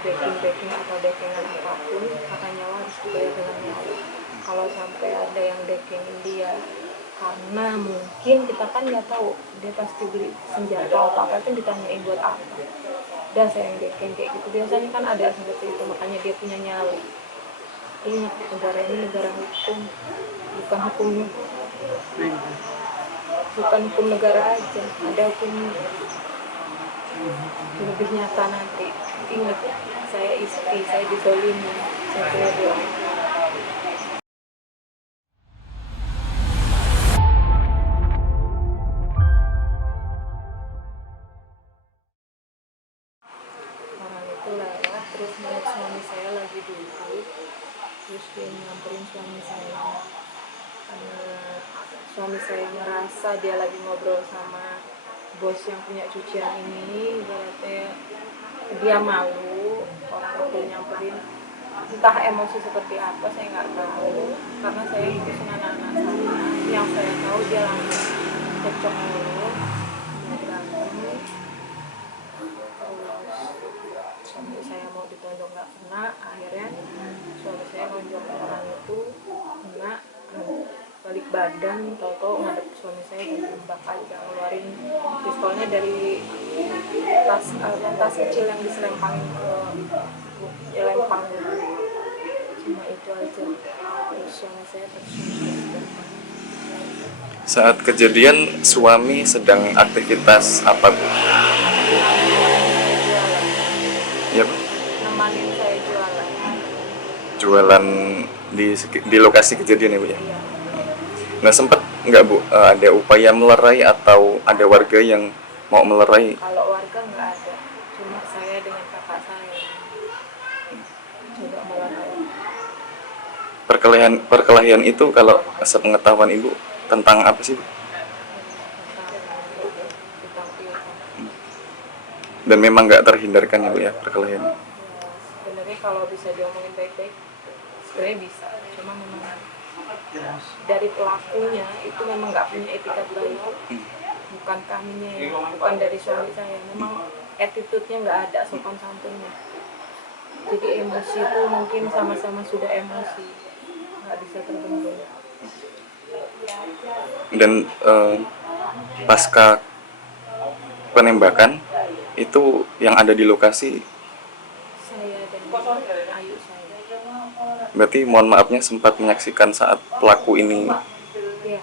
backing atau dekingan apapun, kata nyawa harus dibayar dengan nyawa. Kalau sampai ada yang dekingin dia karena mungkin kita kan nggak tahu dia pasti beli senjata atau apa kan, ditanyain buat apa, udah saya yang deking kayak gitu. Biasanya kan ada seperti itu, makanya dia punya nyali. Ingat, negara ini negara hukum, bukan hukum negara aja, ada hukum lebih nyata nanti. Ingat, saya istri, saya dizolimi, saya punya 2 anak. Orang itu lewat terus melihat suami saya lagi duduk, terus dia nyamperin suami saya karena suami saya merasa dia lagi ngobrol sama bos yang punya cucian ini. Berarti dia malu, orang itu nyamperin, entah emosi seperti apa saya nggak tahu, karena saya ikutin anak-anak saya. Yang saya tahu dia langsung cekcok mulu, mau berantem, terus suami saya mau ditonjok nggak kena. Akhirnya suami saya nonjok orang itu kena, balik badan, tahu-tahu ngadep suami saya dan tembak aja, ngeluarin pistolnya dari tas kecil yang diselempangin ke lempang. Cuma itu aja, terus suami saya tersuntuk. Saat kejadian suami sedang aktivitas apa, Bu? Jualan, Ya, Bu? nemanin saya jualan. Jualan di lokasi kejadian ya, Bu ya? Iya. Nggak sempat nggak, Bu, ada upaya melerai atau ada warga yang mau melerai? Kalau warga nggak ada, cuma saya dengan kakak saya coba melawan. Perkelahian itu kalau sepengetahuan Ibu tentang apa sih, Bu? Tentang piutang. Dan memang nggak terhindarkan ya, Bu ya, perkelahian? Ya, sebenarnya kalau bisa diomongin baik-baik sebenarnya bisa, cuma memang dari pelakunya itu memang nggak punya etikat baik, bukan kaminya ya, bukan dari suami saya, memang attitude-nya nggak ada, sopan santunnya. Jadi emosi itu mungkin sama-sama sudah emosi, nggak bisa terbendung. Dan pasca penembakan itu yang ada di lokasi, Saya dan ayu saya. berarti mohon maafnya sempat menyaksikan saat pelaku ini, Iya,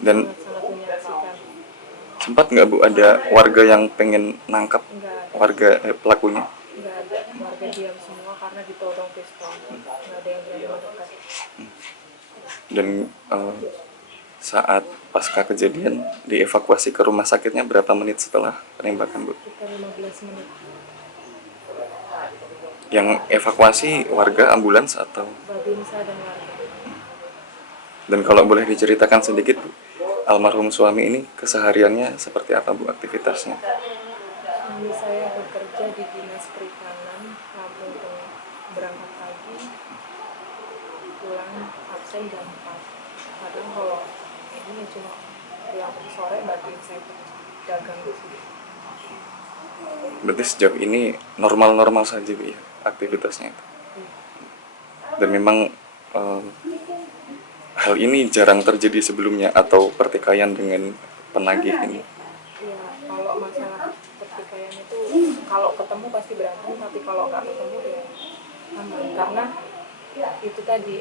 dan sangat-sangat menyaksikan. sempat nggak, Bu, ada warga yang pengen nangkap Enggak ada. pelakunya? Nggak ada, warga diam semua karena ditodong pistol, nggak ada yang berani mendekat. Dan saat pasca kejadian dievakuasi ke rumah sakitnya berapa menit setelah penembakan, Bu? Sekitar 15 menit. Yang evakuasi warga, ambulans atau? Babinsa dan warga. Dan kalau boleh diceritakan sedikit, Bu, almarhum suami ini kesehariannya seperti apa, Bu, aktivitasnya? Suami saya bekerja di Dinas Perikanan Lampung Tengah, berangkat pagi, pulang absen jam 4. Kadang kalau ini cuma pulang sore bantuin saya dagang di sini. Berarti sejauh ini normal-normal saja, Bu, ya, aktivitasnya itu. Dan memang hal ini jarang terjadi sebelumnya atau pertikaian dengan penagih ini? Ya, kalau masalah pertikaian itu kalau ketemu pasti berantem, tapi kalau nggak ketemu ya aman. Karena itu tadi,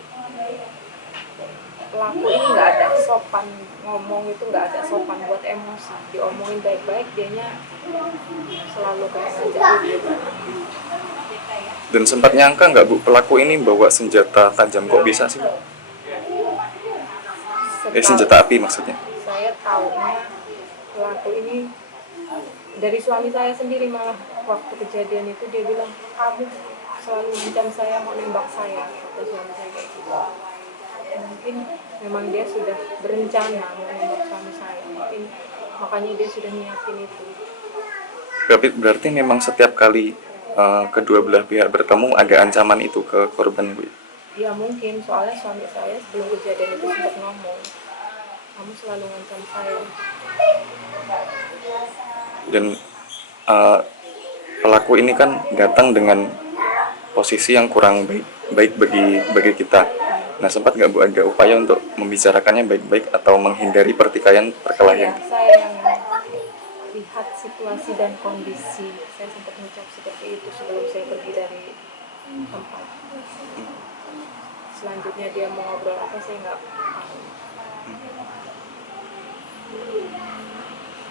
pelaku ini nggak ada sopan ngomong, itu nggak ada sopan buat emosi, diomongin baik-baik dianya selalu kayak ngajak gitu. Dan sempat nyangka nggak, Bu, pelaku ini bawa senjata tajam? Kok bisa sih, Bu? Senjata api maksudnya? Saya taunya pelaku ini dari suami saya sendiri, malah waktu kejadian itu dia bilang, kamu selalu ngancam saya, mau nembak saya, kata suami saya kayak gitu. Mungkin memang dia sudah berencana mau nembak suami saya, mungkin makanya dia sudah nyiapin itu. Berarti memang setiap kali kedua belah pihak bertemu ada ancaman itu ke korban, Bu? Ya mungkin, soalnya suami saya sebelum kejadian itu sempat ngomong, kamu selalu ngancam saya. Dan pelaku ini kan datang dengan posisi yang kurang baik bagi kita. Nah, sempat nggak Bu ada upaya untuk membicarakannya baik-baik atau menghindari perkelahian? Iya, saya yang lihat situasi dan kondisi. Saya sempat mengucap seperti itu sebelum saya pergi dari tempat. Selanjutnya dia mau ngobrol apa saya nggak tahu.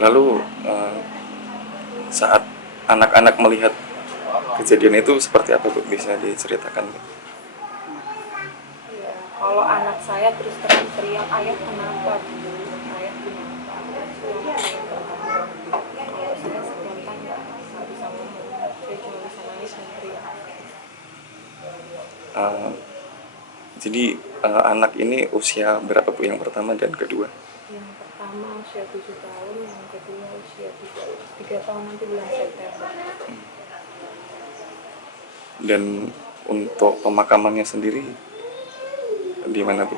Lalu saat anak-anak melihat kejadian itu seperti apa Bu? Bisa diceritakan? Ya, kalau anak saya terus terang teriak, ayah kenapa Bu? Ayah kenapa? Kalau saya spontan nggak bisa ngomong, saya cuma bisa nangis dan teriak. Uh, jadi anak ini usia berapa Bu yang pertama dan kedua? Yang pertama usia 7 tahun, yang kedua usia 3 tahun nanti bulan September. Dan untuk pemakamannya sendiri di mana Bu?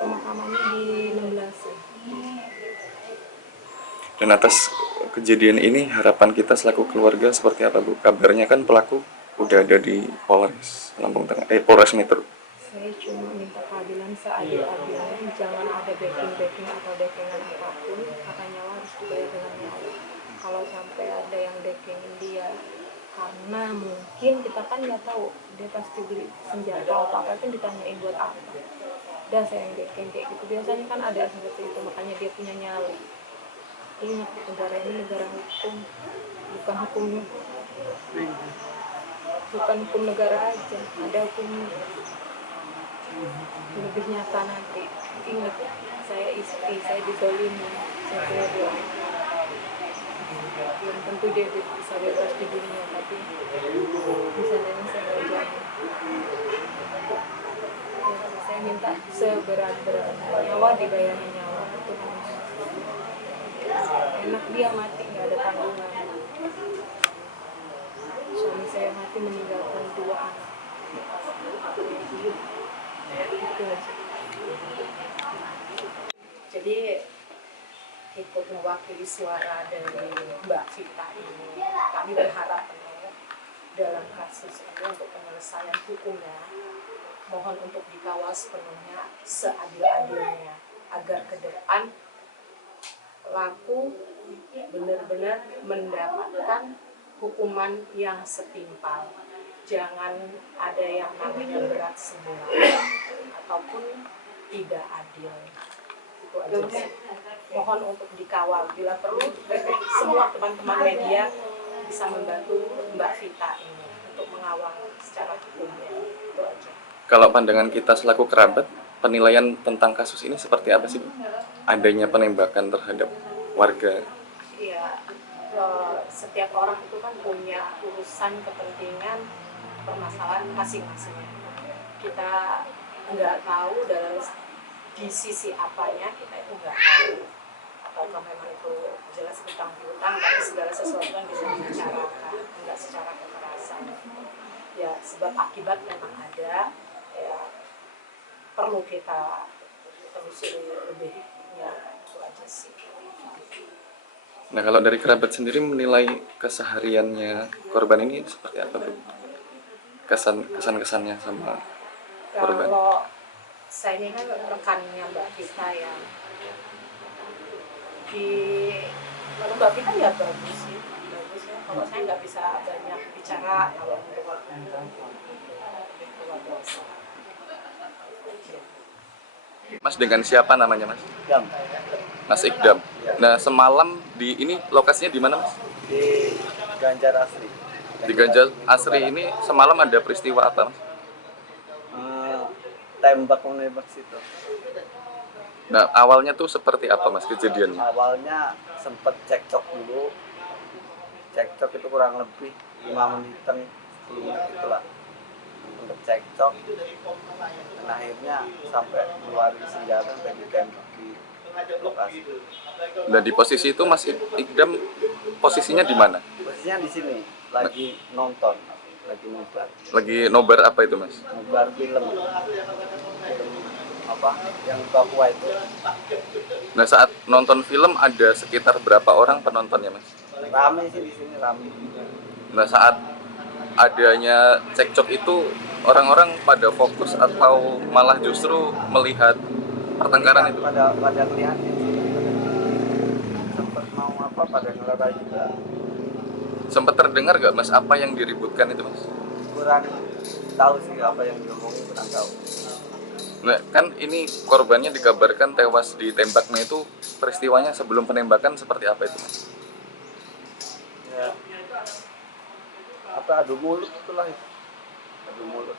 Pemakamannya di 16. Dan atas kejadian ini harapan kita selaku keluarga seperti apa Bu? Kabarnya kan pelaku udah ada di Polres Lampung Tengah, Polres Metro. Saya cuma minta keadilan seadil-adilnya, jangan ada backing atau dekingan apapun, karena nyawa harus dibayar dengan nyawa. Kalau sampai ada yang deckingin dia, karena mungkin kita kan nggak tahu dia pasti beli senjata atau apa, kan ditanyain buat apa. Udah saya yang decking kayak gitu, biasanya kan ada seperti itu, makanya dia punya nyali. Ingat, negara ini negara hukum, bukan hukum negara aja, ada hukum lebih nyata nanti. Ingat, saya istri, saya dizolimi, saya punya 2 anak. Belum tentu dia bisa bebas di dunia, tapi di sana ini saya nggak jamin. Ya, saya minta seberat-beratnya, nyawa dibayarin nyawa, itu harus. Enak dia mati nggak ada tanggungan. Suami saya mati meninggalkan 2 anak. Itu aja. Jadi ikut mewakili suara dari Mbak Vita ini, kami berharap dalam kasus ini untuk penyelesaian hukumnya, mohon untuk dikawal sepenuhnya seadil-adilnya, agar ke depan pelaku benar-benar mendapatkan hukuman yang setimpal. Jangan ada yang namanya berat sebelah ataupun tidak adil. Itu aja sih. Mohon untuk dikawal, bila perlu semua teman-teman media bisa membantu Mbak Vita ini untuk mengawal secara hukumnya. Itu aja. Kalau pandangan kita selaku kerabat, penilaian tentang kasus ini seperti apa sih Bu? Adanya penembakan terhadap warga. Iya, setiap orang itu kan punya urusan kepentingan permasalahan masing-masing. Kita nggak tahu di sisi apanya, kita itu nggak tahu. Apakah memang itu jelas hutang piutang, tapi segala sesuatu yang bisa dibicarakan, nggak secara kekerasan. Ya, sebab akibat memang ada, ya perlu kita telusuri lebih, ya itu aja sih. Nah, kalau dari kerabat sendiri menilai kesehariannya korban ini seperti apa Bu? Kesan-kesannya sama korban. Kalau saya ini kan rekannya Mbak Vita ya, kalau Mbak Vita ya bagus ya. Kalau saya nggak bisa banyak bicara kalau untuk keluarga. Mas dengan siapa namanya Mas? Jam Mas Ikdam. Nah, semalam di ini lokasinya di mana Mas? di Ganjar Asri. Di Ganjar Asri ini semalam ada peristiwa apa Mas? Tembak menembak situ. Nah, awalnya tuh seperti apa Mas kejadiannya? Awalnya sempat cekcok dulu. Cekcok itu kurang lebih 5 menitan, 10 menit itulah. Untuk cekcok. Dan akhirnya sampai mengeluarkan senjata dan ditembak di lokasi. Dan di posisi itu Mas Ikdam posisinya di mana? Posisinya di sini, lagi nonton, lagi nobar. Lagi nobar apa itu Mas? Nobar film apa yang di Papua itu. Nah, saat nonton film ada sekitar berapa orang penontonnya Mas? Rame sih di sini, rame. Nah, saat adanya cekcok itu orang-orang pada fokus atau malah justru melihat pertengkaran itu? pada ngeliatin sih, sempat mau apa pada ngelerai juga. Sempat terdengar gak mas apa yang diributkan itu mas? Kurang tahu sih apa yang diomongin, kurang tahu. Nah, kan ini korbannya dikabarkan tewas ditembak. Nah, itu peristiwanya sebelum penembakan seperti apa itu mas? Ya, apa adu mulut itulah itu, adu mulut.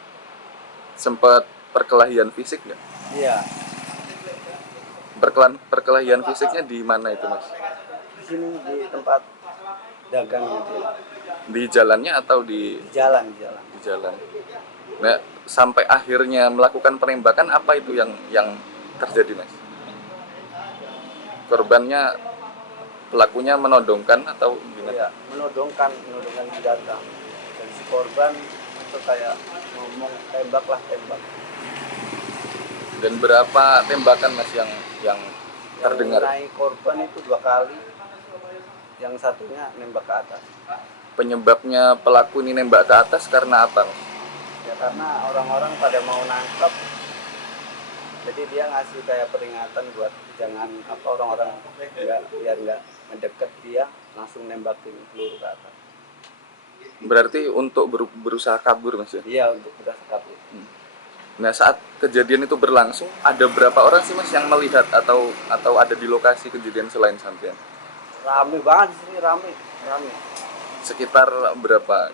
Sempat perkelahian fisik nggak? Iya, Perkelahian fisiknya di mana itu mas? di sini di tempat dagang gitu ya. Di jalannya atau di Di jalan, di jalan. di jalan? Nah, sampai akhirnya melakukan penembakan, apa itu yang terjadi mas? Korbannya, pelakunya menodongkan atau gimana? Iya, menodongkan senjata. Dan si korban itu kayak ngomong tembak lah, tembak. Dan berapa tembakan mas yang Yang terdengar? naik korban itu 2 kali, yang satunya nembak ke atas. Penyebabnya pelaku ini nembak ke atas karena apa mas? Ya karena orang-orang pada mau nangkep, jadi dia ngasih kayak peringatan buat jangan apa orang-orang biar nggak mendekat dia, langsung nembakin peluru ke atas. Berarti untuk berusaha kabur mas ya? Iya, untuk berasa kabur. Nah, saat kejadian itu berlangsung, ada berapa orang sih mas yang melihat atau ada di lokasi kejadian selain sampean? Rame banget di sini, rame. Sekitar berapa?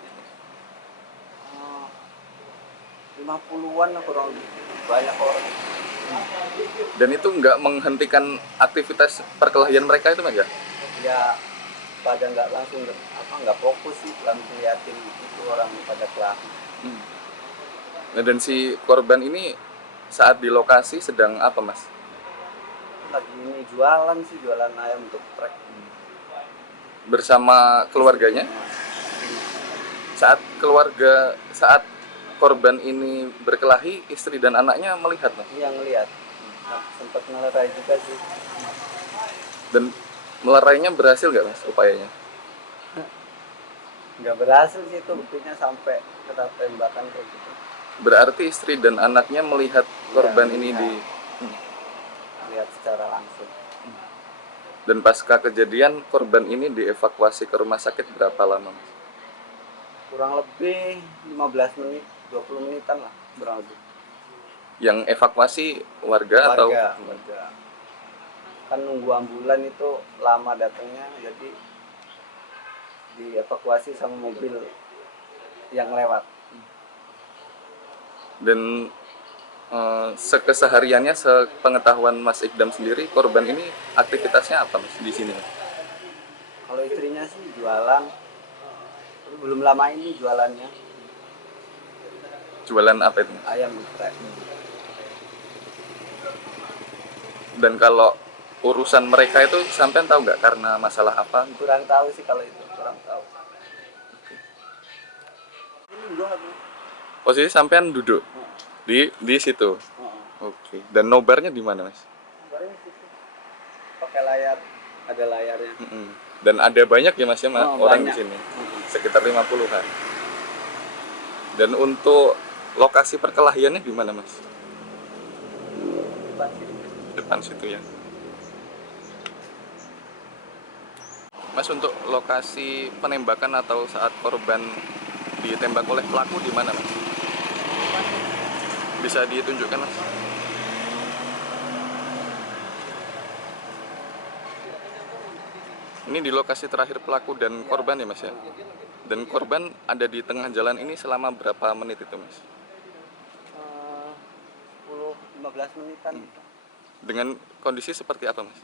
50-an lah kurang lebih, banyak orang. Dan itu nggak menghentikan aktivitas perkelahian mereka itu mas ya? Ya pada nggak langsung nggak fokus sih, langsung liatin itu orang pada kelahi. Nah, dan si korban ini saat di lokasi sedang apa mas? Lagi ini jualan ayam geprek. Bersama keluarganya? Saat korban ini berkelahi, istri dan anaknya melihat mas? Iya ngelihat, sempat ngelerai juga sih. Dan melerainya berhasil nggak mas upayanya? Nggak berhasil sih itu, buktinya sampai kena tembakan kayak gitu. Berarti istri dan anaknya melihat korban Iya, ini iya. di... Lihat secara langsung. Dan pasca kejadian korban ini dievakuasi ke rumah sakit berapa lama mas? Kurang lebih 15 menit, 20 menitan lah kurang lebih. Yang evakuasi warga atau Warga. Kan nunggu ambulan itu lama datangnya, jadi dievakuasi sama mobil yang lewat. dan sekesehariannya, sepengetahuan Mas Ikdam sendiri, korban ini aktivitasnya apa mas di sini mas? Kalau istrinya sih jualan, tapi belum lama ini jualannya Jualan apa itu mas? ayam geprek. Dan kalau urusan mereka itu sampean tahu nggak karena masalah apa? Kurang tahu sih kalau itu, kurang tahu. Ini gua Posisi sampean duduk di situ. Oke. Dan nobarnya di mana mas? Barang situ. Pakai layar, ada layarnya. Dan ada banyak ya mas ya orang Banyak. di sini, sekitar 50-an. Dan untuk lokasi perkelahiannya di mana mas? Depan situ. Depan situ ya. Mas, untuk lokasi penembakan atau saat korban ditembak oleh pelaku di mana mas? Bisa ditunjukkan mas? Ini di lokasi terakhir pelaku dan korban ya mas ya? Dan korban ada di tengah jalan ini selama berapa menit itu mas? 10-15 menitan gitu. Dengan kondisi seperti apa mas?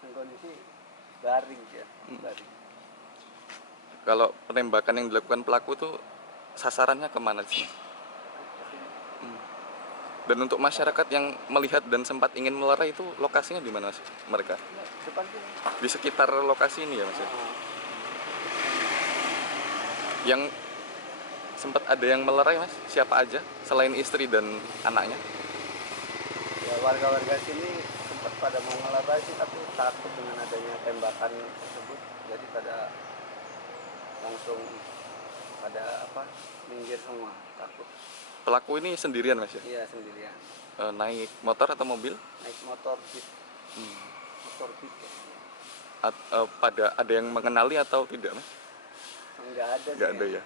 Dan kondisi garing ya, garing. Kalau penembakan yang dilakukan pelaku tuh sasarannya kemana sih mas? Dan untuk masyarakat yang melihat dan sempat ingin melerai itu lokasinya di mana mas mereka? Depan sini. Di sekitar lokasi ini ya mas ya? Yang sempat ada yang melerai mas, siapa aja selain istri dan anaknya? Ya warga-warga sini sempat pada mau ngelerai sih, tapi takut dengan adanya tembakan tersebut, jadi pada langsung pada minggir semua, takut. Pelaku ini sendirian mas ya? Iya sendirian, Naik motor atau mobil? naik motor jeep, Hmm. motor jeep ya. Ada yang mengenali atau tidak mas? Enggak ada sih Nggak ada ya. ya.